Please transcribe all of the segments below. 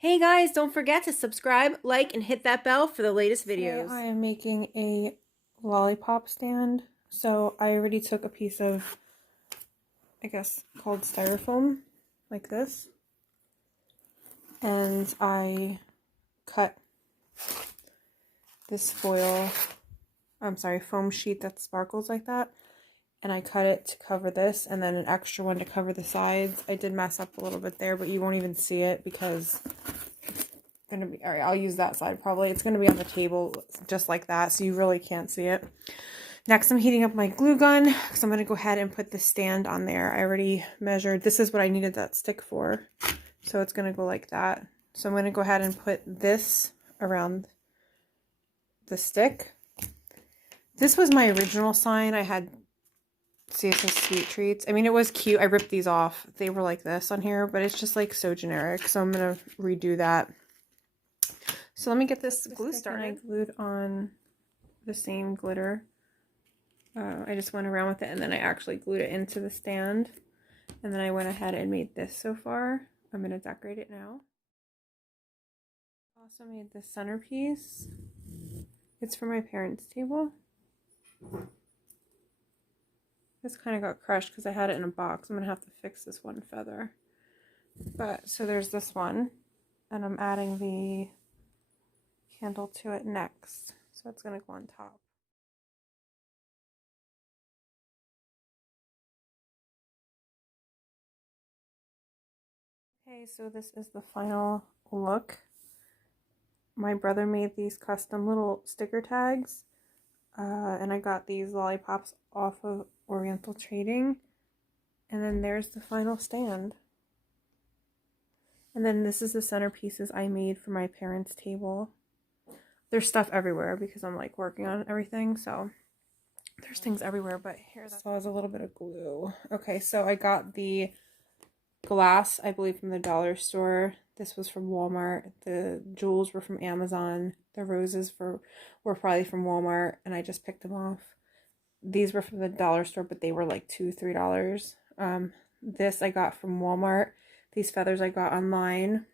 Hey guys, don't forget to subscribe, like, and hit that bell for the latest videos. Today I am making a lollipop stand. So I already took a piece of, I guess, called styrofoam, like this. And I cut this foam sheet that sparkles like that. And I cut it to cover this, and then an extra one to cover the sides. I did mess up a little bit there, but you won't even see it because gonna be all right. I'll use that side probably. It's gonna be on the table just like that, so you really can't see it. Next, I'm heating up my glue gun because I'm gonna go ahead and put the stand on there. I already measured. This is what I needed that stick for, so it's gonna go like that. So I'm gonna go ahead and put this around the stick. This was my original sign. I had, see, it says sweet treats. I mean, it was cute. I ripped these off. They were like this on here, but it's just like so generic. So I'm gonna redo that. So let me get this glue started. I glued on the same glitter. I just went around with it, and then I actually glued it into the stand. And then I went ahead and made this so far. I'm going to decorate it now. Also made this centerpiece. It's for my parents' table. This kind of got crushed because I had it in a box. I'm going to have to fix this one feather. But, so there's this one. And I'm adding the candle to it next, so it's going to go on top. Okay, so this is the final look. My brother made these custom little sticker tags, and I got these lollipops off of Oriental Trading. And then there's the final stand. And then this is the centerpieces I made for my parents' table. There's stuff everywhere because I'm like working on everything, so there's things everywhere, but here that has a little bit of glue. Okay, so I got the glass, I believe, from the dollar store. This was from Walmart. The jewels were from Amazon. The roses were probably from Walmart, and I just picked them off. These were from the dollar store, but they were like $2-3. This I got from Walmart. These feathers I got online.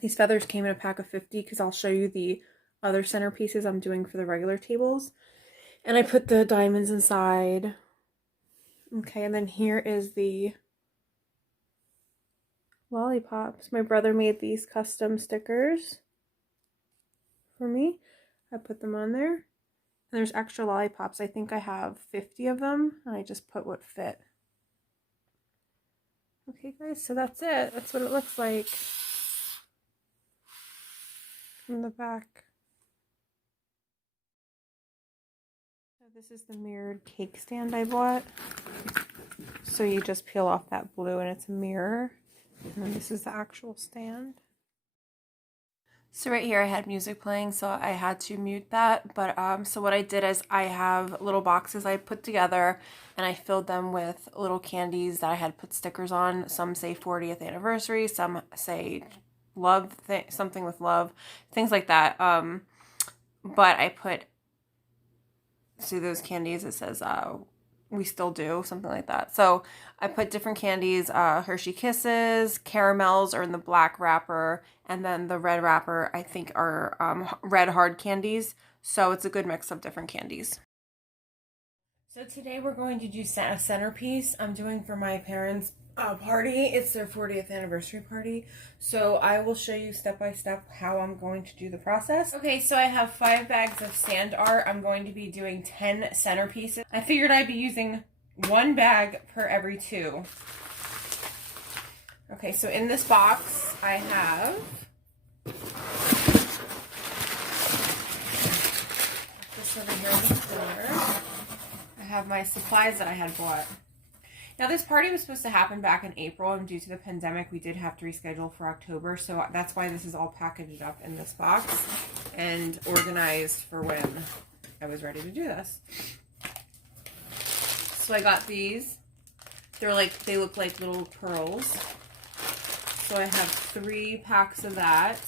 These feathers came in a pack of 50 because I'll show you the other centerpieces I'm doing for the regular tables. And I put the diamonds inside. Okay, and then here is the lollipops. My brother made these custom stickers for me. I put them on there. And there's extra lollipops. I think I have 50 of them, and I just put what fit. Okay, guys, so that's it. That's what it looks like from the back. So this is the mirrored cake stand I bought. So you just peel off that blue and it's a mirror. And then this is the actual stand. So right here I had music playing, so I had to mute that. But so what I did is I have little boxes I put together, and I filled them with little candies that I had put stickers on. Some say 40th anniversary, some say love, something with love, things like that. But I put, see those candies, it says we still do, something like that. So I put different candies. Hershey Kisses, caramels are in the black wrapper, and then the red wrapper I think are red hard candies. So it's a good mix of different candies. So today we're going to do a centerpiece I'm doing for my parents' party. It's their 40th anniversary party. So I will show you step by step how I'm going to do the process. Okay, so I have 5 bags of sand art. I'm going to be doing 10 centerpieces. I figured I'd be using 1 bag per every 2. Okay, so in this box I have this over here on the floor. I have my supplies that I had bought. Now, this party was supposed to happen back in April, and due to the pandemic, we did have to reschedule for October, so that's why this is all packaged up in this box and organized for when I was ready to do this. So I got these. They look like little pearls. So I have 3 packs of that.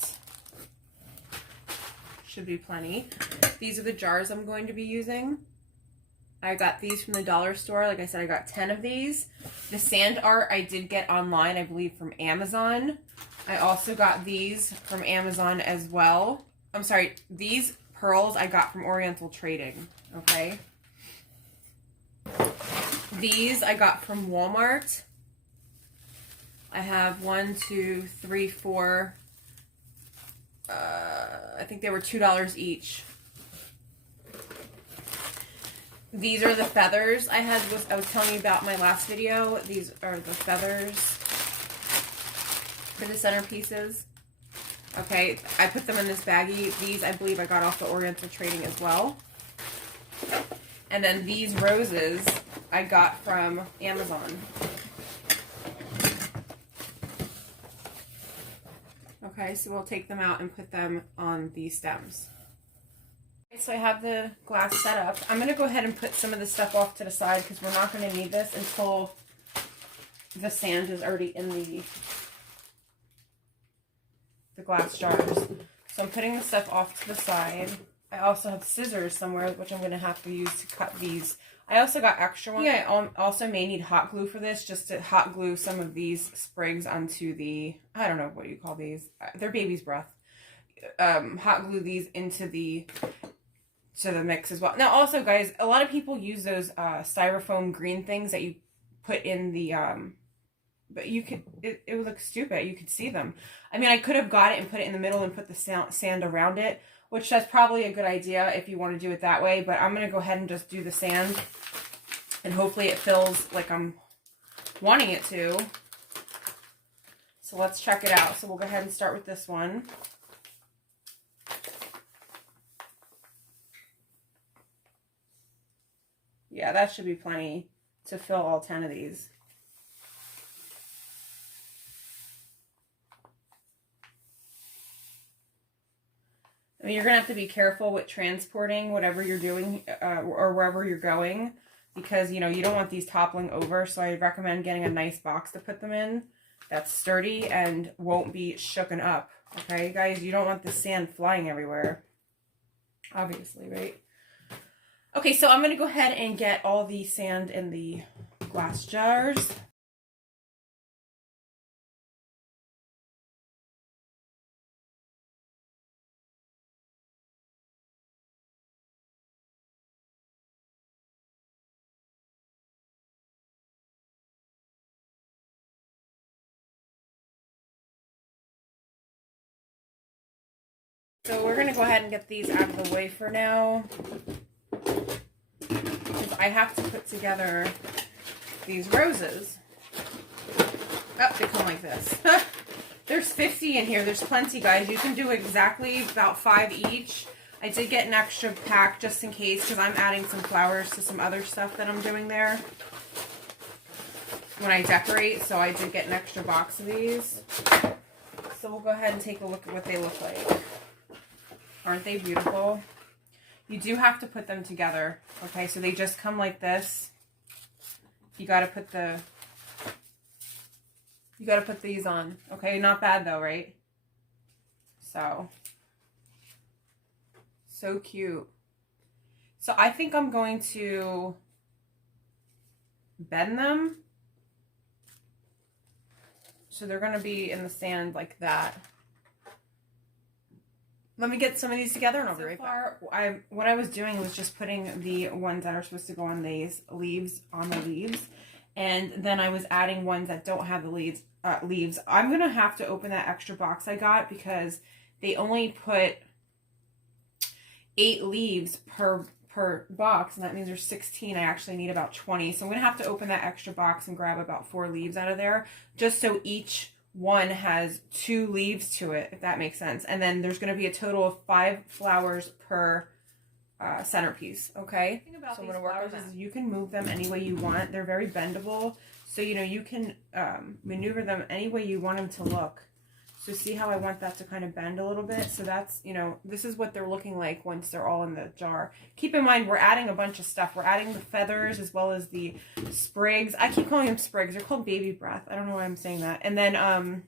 Should be plenty. These are the jars I'm going to be using. I got these from the dollar store. Like I said, I got 10 of these. The sand art I did get online, I believe from Amazon. I also got these from Amazon as well. I'm sorry, these pearls I got from Oriental Trading, okay? These I got from Walmart. I have 1, 2, 3, 4. I think they were $2 each. These are the feathers I was telling you about in my last video. These are the feathers for the centerpieces. Okay, I put them in this baggie. These I believe I got off the Oriental Trading as well. And then these roses I got from Amazon. Okay, so we'll take them out and put them on the stems. Okay, so I have the glass set up. I'm going to go ahead and put some of the stuff off to the side because we're not going to need this until the sand is already in the glass jars. So I'm putting the stuff off to the side. I also have scissors somewhere, which I'm going to have to use to cut these. I also got extra ones. Yeah, I also may need hot glue for this, just to hot glue some of these sprigs onto the, I don't know what you call these. They're baby's breath. Hot glue these into the mix as well. Now also, guys, a lot of people use those styrofoam green things that you put in the, but you could, it would look stupid. You could see them. I mean, I could have got it and put it in the middle and put the sand around it, which that's probably a good idea if you want to do it that way. But I'm going to go ahead and just do the sand. And hopefully it fills like I'm wanting it to. So let's check it out. So we'll go ahead and start with this one. Yeah, that should be plenty to fill all 10 of these. I mean, you're going to have to be careful with transporting whatever you're doing or wherever you're going because, you know, you don't want these toppling over. So I'd recommend getting a nice box to put them in that's sturdy and won't be shooken up. Okay, guys, you don't want the sand flying everywhere. Obviously, right? Okay, so I'm going to go ahead and get all the sand in the glass jars. So we're going to go ahead and get these out of the way for now. Because I have to put together these roses. Oh, they come like this. There's 50 in here. There's plenty, guys. You can do exactly about 5 each. I did get an extra pack just in case because I'm adding some flowers to some other stuff that I'm doing there when I decorate. So I did get an extra box of these. So we'll go ahead and take a look at what they look like. Aren't they beautiful? You do have to put them together. Okay, so they just come like this. You gotta put these on. Okay, not bad though, right? So cute. So I think I'm going to bend them. So they're gonna be in the sand like that. Let me get some of these together and I'll be right back. What I was doing was just putting the ones that are supposed to go on these leaves on the leaves. And then I was adding ones that don't have the leaves. I'm going to have to open that extra box I got because they only put 8 leaves per box. And that means there's 16. I actually need about 20. So I'm going to have to open that extra box and grab about 4 leaves out of there. Just so each one has 2 leaves to it, if that makes sense. And then there's going to be a total of 5 flowers per centerpiece, okay? So I'm going to work on this. You can move them any way you want. They're very bendable. So, you know, you can maneuver them any way you want them to look. So see how I want that to kind of bend a little bit? So that's, you know, this is what they're looking like once they're all in the jar. Keep in mind, we're adding a bunch of stuff. We're adding the feathers as well as the sprigs. I keep calling them sprigs. They're called baby breath. I don't know why I'm saying that. And then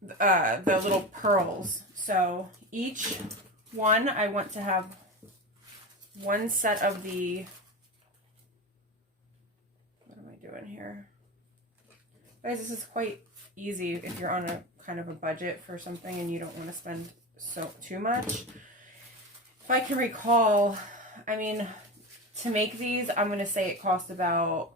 the little pearls. So each one I want to have one set of the, what am I doing here? Guys, this is quite easy if you're on a kind of a budget for something and you don't want to spend too much. If I can recall, I mean, to make these, I'm going to say it cost about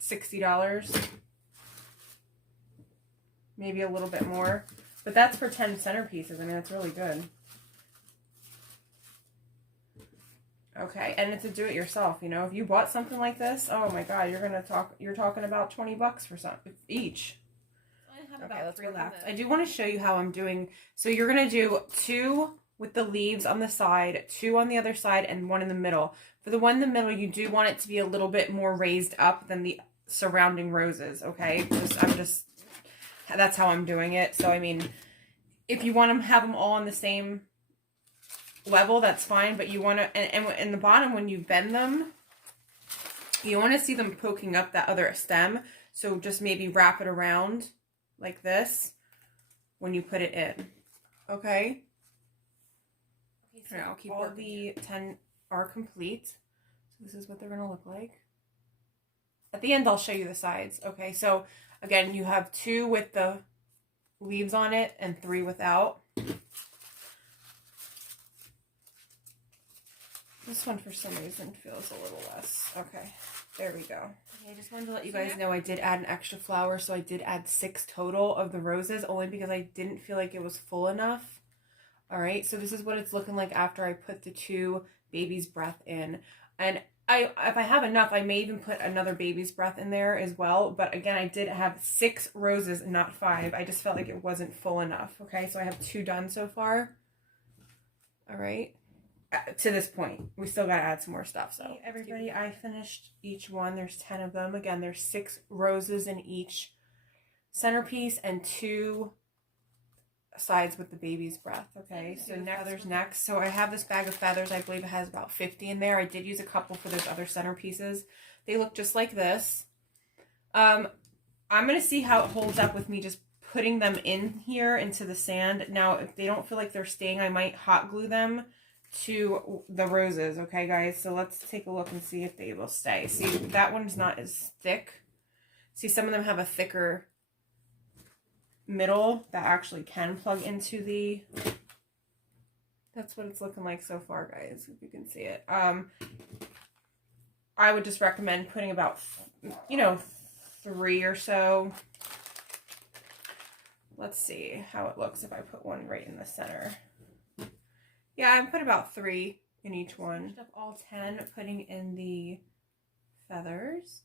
$60. Maybe a little bit more. But that's for 10 centerpieces. I mean, that's really good. Okay, and it's a do-it-yourself, you know. If you bought something like this, oh my god, you're talking about 20 bucks for some each. I have about 3 left. I do want to show you how I'm doing. So you're going to do 2 with the leaves on the side, 2 on the other side, and 1 in the middle. For the one in the middle, you do want it to be a little bit more raised up than the surrounding roses, okay? That's how I'm doing it. So, I mean, if you want to have them all on the same level, that's fine, but you want to, and in the bottom, when you bend them, you want to see them poking up that other stem. So just maybe wrap it around like this when you put it in. Okay? So I'll keep all the 10 are complete. So this is what they're going to look like. At the end, I'll show you the sides. Okay, so again, you have 2 with the leaves on it and 3 without. This one, for some reason, feels a little less. Okay, there we go. Okay, I just wanted to let you guys know I did add an extra flower, so I did add 6 total of the roses, only because I didn't feel like it was full enough. All right, so this is what it's looking like after I put the 2 baby's breath in. And if I have enough, I may even put another baby's breath in there as well. But again, I did have 6 roses, not 5. I just felt like it wasn't full enough. Okay, so I have 2 done so far. All right. To this point, we still got to add some more stuff. So, hey, everybody, I finished each one. There's 10 of them. Again, there's 6 roses in each centerpiece and 2 sides with the baby's breath. Okay, so feathers next. So I have this bag of feathers. I believe it has about 50 in there. I did use a couple for those other centerpieces. They look just like this. I'm going to see how it holds up with me just putting them in here into the sand. Now, if they don't feel like they're staying, I might hot glue them to the roses. Okay, guys, so let's take a look and see if they will stay. See, that one's not as thick. See, some of them have a thicker middle that actually can plug into the, that's what it's looking like so far, guys, if you can see it. I would just recommend putting about, 3 or so. Let's see how it looks if I put one right in the center. Yeah, I put about 3 in each one. Finished up all 10, putting in the feathers.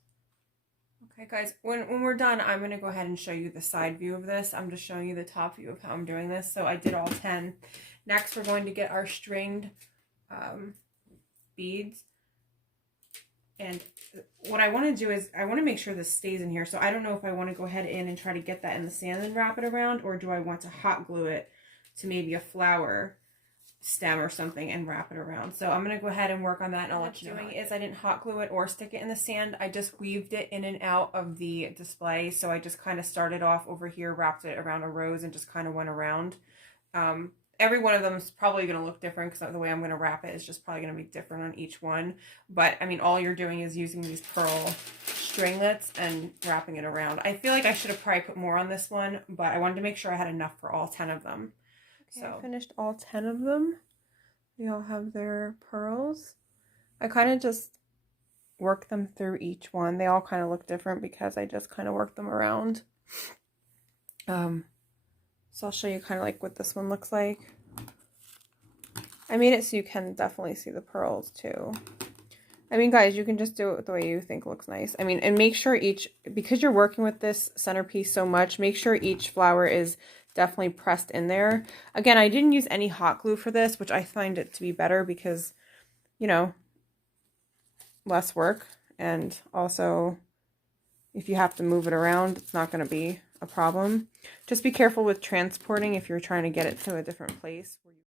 Okay, guys, when we're done, I'm going to go ahead and show you the side view of this. I'm just showing you the top view of how I'm doing this. So I did all 10. Next, we're going to get our stringed beads. And what I want to do is I want to make sure this stays in here. So I don't know if I want to go ahead in and try to get that in the sand and wrap it around, or do I want to hot glue it to maybe a flower stem or something and wrap it around. So I'm going to go ahead and work on that, and I'll let you know. What I'm doing is I didn't hot glue it or stick it in the sand. I just weaved it in and out of the display. So I just kind of started off over here, wrapped it around a rose, and just kind of went around. Every one of them is probably going to look different because the way I'm going to wrap it is just probably going to be different on each one. But I mean, all you're doing is using these pearl stringlets and wrapping it around. I feel like I should have probably put more on this one, but I wanted to make sure I had enough for all 10 of them. Okay, so I finished all 10 of them. They all have their pearls. I kind of just work them through each one. They all kind of look different because I just kind of work them around. So I'll show you kind of like what this one looks like. I made it so you can definitely see the pearls too. I mean, guys, you can just do it the way you think looks nice. I mean, and make sure because you're working with this centerpiece so much, make sure each flower is definitely pressed in there. Again, I didn't use any hot glue for this, which I find it to be better because, less work. And also, if you have to move it around, it's not going to be a problem. Just be careful with transporting if you're trying to get it to a different place where you